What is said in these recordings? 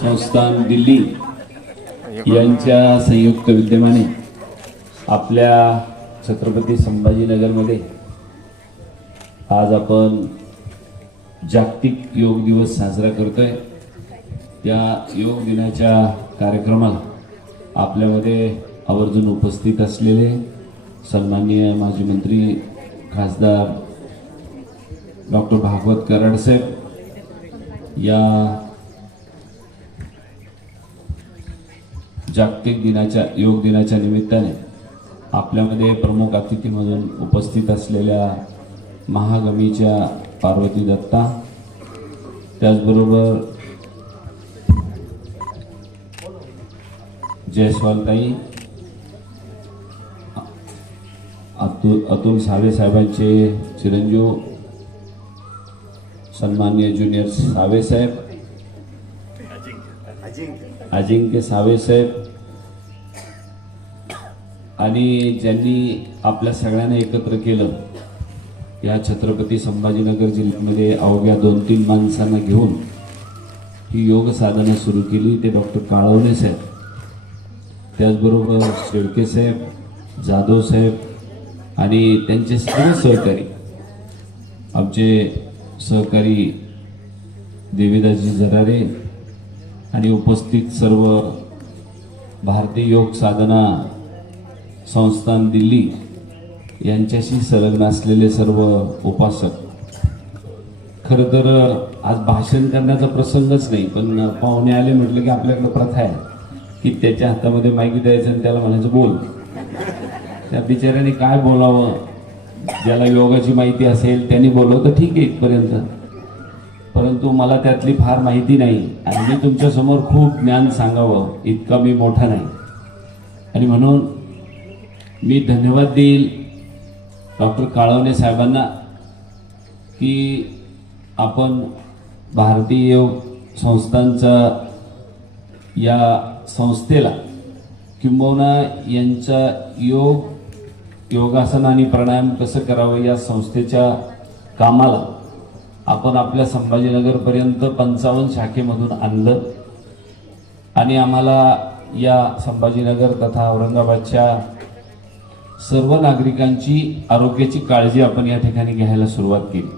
संस्थान दिल्ली यांच्या संयुक्त विद्यमाने आपल्या छत्रपती संभाजीनगरमध्ये आज आपण जागतिक योग दिवस साजरा करतोय. त्या योग दिनाच्या कार्यक्रमाला आपल्यामध्ये आवर्जून उपस्थित असलेले सन्माननीय माजी मंत्री खासदार डॉक्टर भागवत कराडसाहेब या जागतिक दिनाच्या योग दिनाच्या निमित्ताने आपल्यामध्ये प्रमुख अतिथी म्हणून उपस्थित असलेल्या महागमीच्या पार्वती दत्ता त्याचबरोबर जयस्वालताई अतुल अतुल सावे साहेबांचे चिरंजीव सन्मान्य ज्युनियर सावे साहेब अजिंक्य सावे साहेब आणि ज्यांनी आपल्या सगळ्यांना एकत्र केलं या छत्रपती संभाजीनगर जिल्ह्यामध्ये अवघ्या दोन तीन माणसांना घेऊन ही योग साधना सुरू केली. ते डॉक्टर काळवणे साहेब त्याचबरोबर शेळके साहेब जाधव साहेब आणि त्यांचे सर्व सहकारी आमचे सहकारी देवीदासजी जरारे आणि उपस्थित सर्व भारतीय योग साधना संस्थान दिल्ली यांच्याशी संलग्न असलेले सर्व उपासक. खरं तर आज भाषण करण्याचा प्रसंगच नाही पण पाहुणे आले म्हटलं की आपल्याकडे प्रथा आहे की त्याच्या हातामध्ये माहिती द्यायचं आणि त्याला म्हणायचं बोल. त्या बिचाऱ्याने काय बोलावं? ज्याला योगाची माहिती असेल त्यांनी बोलवं तर ठीक आहे इथपर्यंत. परंतु मला त्यातली फार माहिती नाही आणि मी तुमच्यासमोर खूप ज्ञान सांगावं इतका मी मोठा नाही. आणि म्हणून मी धन्यवाद देईल डॉक्टर काळवणे साहेबांना की आपण भारतीय योग संस्थांचा या संस्थेला किंबहुना यांचा योग योगासन आणि प्राणायाम कसं करावं या संस्थेच्या कामाला आपण आपल्या संभाजीनगरपर्यंत पंचावन्न शाखेमधून आणलं. आणि आम्हाला या संभाजीनगर तथा औरंगाबादच्या सर्व नागरिकांची आरोग्याची काळजी आपण या ठिकाणी घ्यायला सुरुवात केली.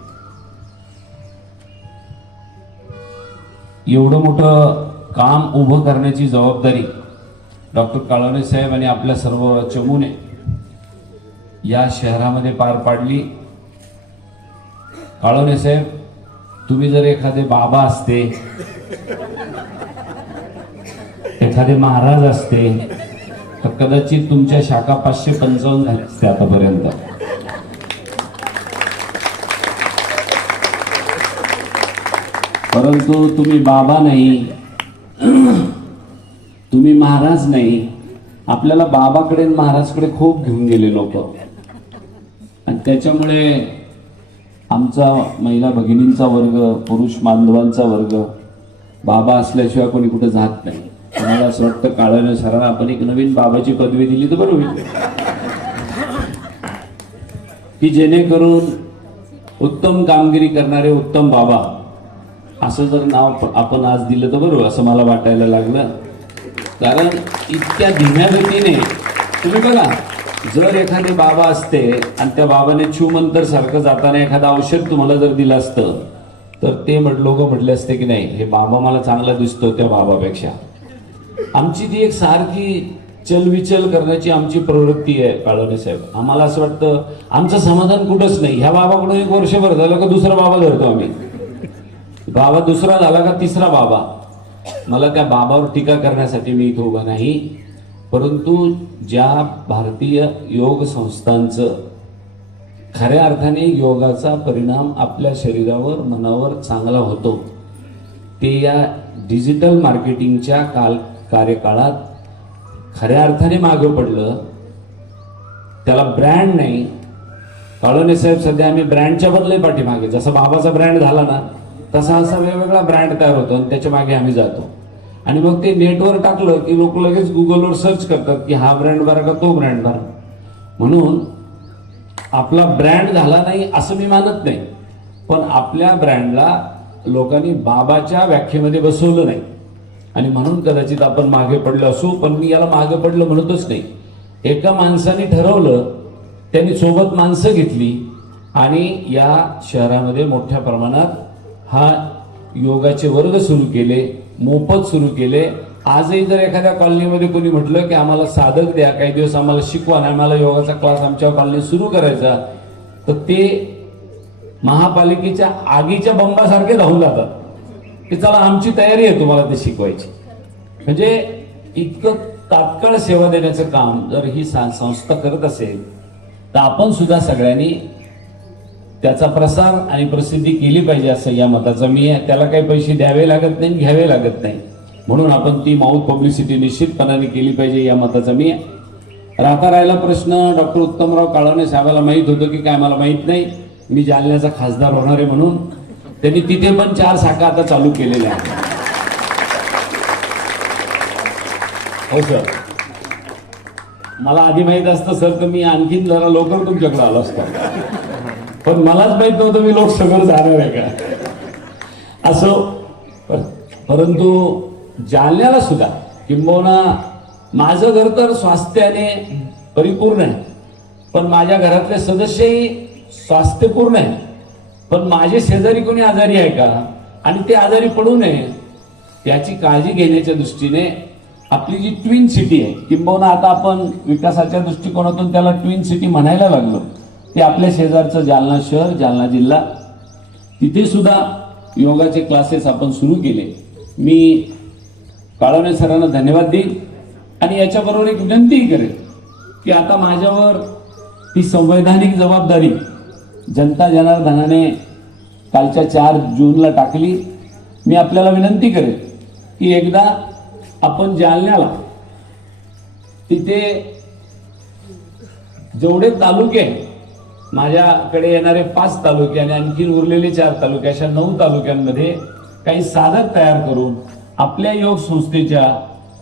एवढं मोठं काम उभं करण्याची जबाबदारी डॉक्टर काळवणे साहेब आणि आपल्या सर्व चमूने या शहरामध्ये पार पाडली. काळवणे साहेब तुम्ही जर एखादे बाबा असते एखादे महाराज असते तर कदाचित तुमच्या शाखा पाचशे पंचावन्न झाल्या असते आतापर्यंत. परंतु तुम्ही बाबा नाही. तुम्ही महाराज नाही. आपल्याला बाबाकडे महाराजकडे खूप घेऊन गेले लोक. आणि त्याच्यामुळे आमचा महिला भगिनींचा वर्ग पुरुष बांधवांचा वर्ग बाबा असल्याशिवाय कोणी कुठं जात नाही. मला असं वाटतं काळाने सरांना आपण एक नवीन बाबाची पदवी दिली तर बरं होईल. की जेणेकरून उत्तम कामगिरी करणारे उत्तम बाबा असं जर नाव आपण आज दिलं तर बरोबर असं मला वाटायला लागलं. कारण इतक्या धीम्या गतीने तुम्ही बघा जर एखादे बाबा असते आणि त्या बाबाने छूमंतर सारखं जाताना एखादं औषध तुम्हाला जर दिलं असतं तर ते म्हट लोक म्हटले असते की नाही हे बाबा मला चांगला दिसतो त्या बाबापेक्षा. आमची ती एक सारखी चलविचल करण्याची आमची प्रवृत्ती आहे काळवणे साहेब. आम्हाला असं वाटतं आमचं समाधान कुठंच नाही. ह्या बाबाकडून एक वर्षभर झालं का दुसरा बाबा धरतो आम्ही. बाबा दुसरा झाला का तिसरा बाबा. मला त्या बाबावर टीका करण्यासाठी मी इथं उभा नाही. परंतु ज्या भारतीय योग संस्थांचं खऱ्या अर्थाने योगाचा परिणाम आपल्या शरीरावर मनावर चांगला होतो ते या डिजिटल मार्केटिंगच्या काल कार्यकाळात खऱ्या अर्थाने मागं पडलं. त्याला ब्रँड नाही. काळोने साहेब सध्या आम्ही ब्रँडच्या बदले पाठीमागे. जसा बाबाचा ब्रँड झाला ना तसा असा वेगवेगळा ब्रँड तयार होतो आणि त्याच्यामागे आम्ही जातो. आणि मग ते नेटवर टाकलं की लोक लगेच गुगलवर सर्च करतात की हा ब्रँड बरा का तो ब्रँड बरा. म्हणून आपला ब्रँड झाला नाही असं मी मानत नाही. पण आपल्या ब्रँडला लोकांनी बाबाच्या व्याख्येमध्ये बसवलं नाही. आणि म्हणून कदाचित आपण मागे पडलो असू पण मी याला मागे पडलं म्हणतच नाही. एका माणसाने ठरवलं त्यांनी सोबत माणसं घेतली आणि या शहरामध्ये मोठ्या प्रमाणात हा योगाचे वर्ग सुरू केले मोफत सुरू केले. आजही जर एखाद्या कॉलनीमध्ये कोणी म्हटलं की आम्हाला साधक द्या काही दिवस आम्हाला शिकवा आणि आम्हाला योगाचा क्लास आमच्या कॉलनीत सुरू करायचा तर ते महापालिकेच्या आगीच्या बंबासारखे धावून जातात. की चला आमची तयारी आहे तुम्हाला ते शिकवायची. म्हणजे इतकं तात्काळ सेवा देण्याचं काम जर ही सा- संस्था करत असेल तर आपण सुद्धा सगळ्यांनी त्याचा प्रसार आणि प्रसिद्धी केली पाहिजे असं या मताचं मी त्याला काही पैसे द्यावे लागत नाही घ्यावे लागत नाही. म्हणून आपण ती माऊथ पब्लिसिटी निश्चितपणाने केली पाहिजे या मताचा मी राहता राहिला प्रश्न डॉक्टर उत्तमराव काळाने साहेबाला माहीत होतं की काय मला माहीत नाही. मी जालन्याचा खासदार होणार आहे म्हणून. त्यांनी तिथे पण चार शाखा आता चालू केलेल्या आहेत. हो सर मला आधी माहीत असतं सर तर मी आणखीन जरा लवकर तुमच्याकडे आलो असतो. पण मलाच माहीत नव्हतं मी लोकसभेवर जाणार आहे का. असं परंतु जालन्याला सुद्धा किंबहुना माझं घर तर स्वास्थ्याने परिपूर्ण आहे. पण माझ्या घरातले सदस्यही स्वास्थ्यपूर्ण आहे. पण माझे शेजारी कोणी आजारी आहे का? आणि ते आजारी पडू नये याची काळजी घेण्याच्या दृष्टीने आपली जी ट्विन सिटी आहे किंबहुना आता आपण विकासाच्या दृष्टिकोनातून त्याला ट्विन सिटी म्हणायला लागलो. ते आपल्या शेजारचं जालना शहर जालना जिल्हा. तिथे सुद्धा योगाचे क्लासेस आपण सुरू केले. मी काळवणे सरांना धन्यवाद देईन. आणि याच्याबरोबर एक विनंतीही करेन की आता माझ्यावर ती संवैधानिक जबाबदारी जनता जनार्दनाने कालच्या चार जूनला टाकली. मी आपल्याला विनंती करेन की एकदा आपण जालन्याला तिथे जेवढे तालुके आहेत, माझ्याकडे येणारे पाच तालुके आणि आणखीन उरलेले चार तालुके अशा नऊ तालुक्यांमध्ये काही साधक तयार करून आपल्या योग संस्थेच्या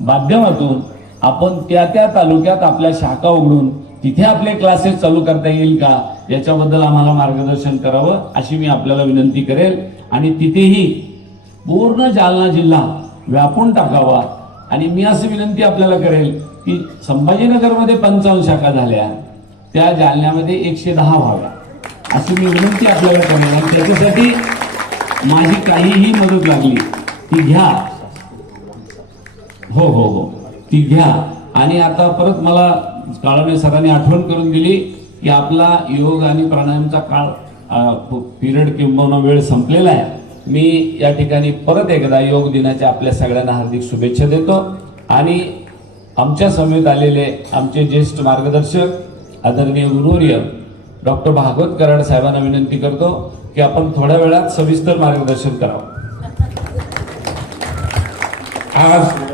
माध्यमातून आपण त्या त्या तालुक्यात आपल्या शाखा उघडून तिथे आपले क्लासेस चालू करता येईल का? याच्याबद्दल आम्हाला मार्गदर्शन करावं अशी मी आपल्याला विनंती करेल. आणि तिथेही पूर्ण जालना जिल्हा व्यापून टाकावा. आणि मी अशी विनंती आपल्याला करेल की संभाजीनगरमध्ये पंचावन्न शाखा झाल्या त्या जालन्यामध्ये एकशे दहा व्हाव्या. अशी मी विनंती आपल्याला करेल. आणि त्याच्यासाठी माझी काहीही मदत लागली ती घ्या. हो हो हो. ती घ्या. आणि आता परत मला काळवणे सरांनी आठवण करून दिली की आपला योग आणि प्राणायामचा काळ पिरियड किंबहुना वेळ संपलेला आहे. मी या ठिकाणी परत एकदा योग दिनाच्या आपल्या सगळ्यांना हार्दिक शुभेच्छा देतो. आणि आमच्या समेत आलेले आमचे ज्येष्ठ मार्गदर्शक आदरणीय गुरुवर्य डॉक्टर भागवत कराड साहेबांना विनंती करतो की आपण थोड्या वेळात सविस्तर मार्गदर्शन करावं. आज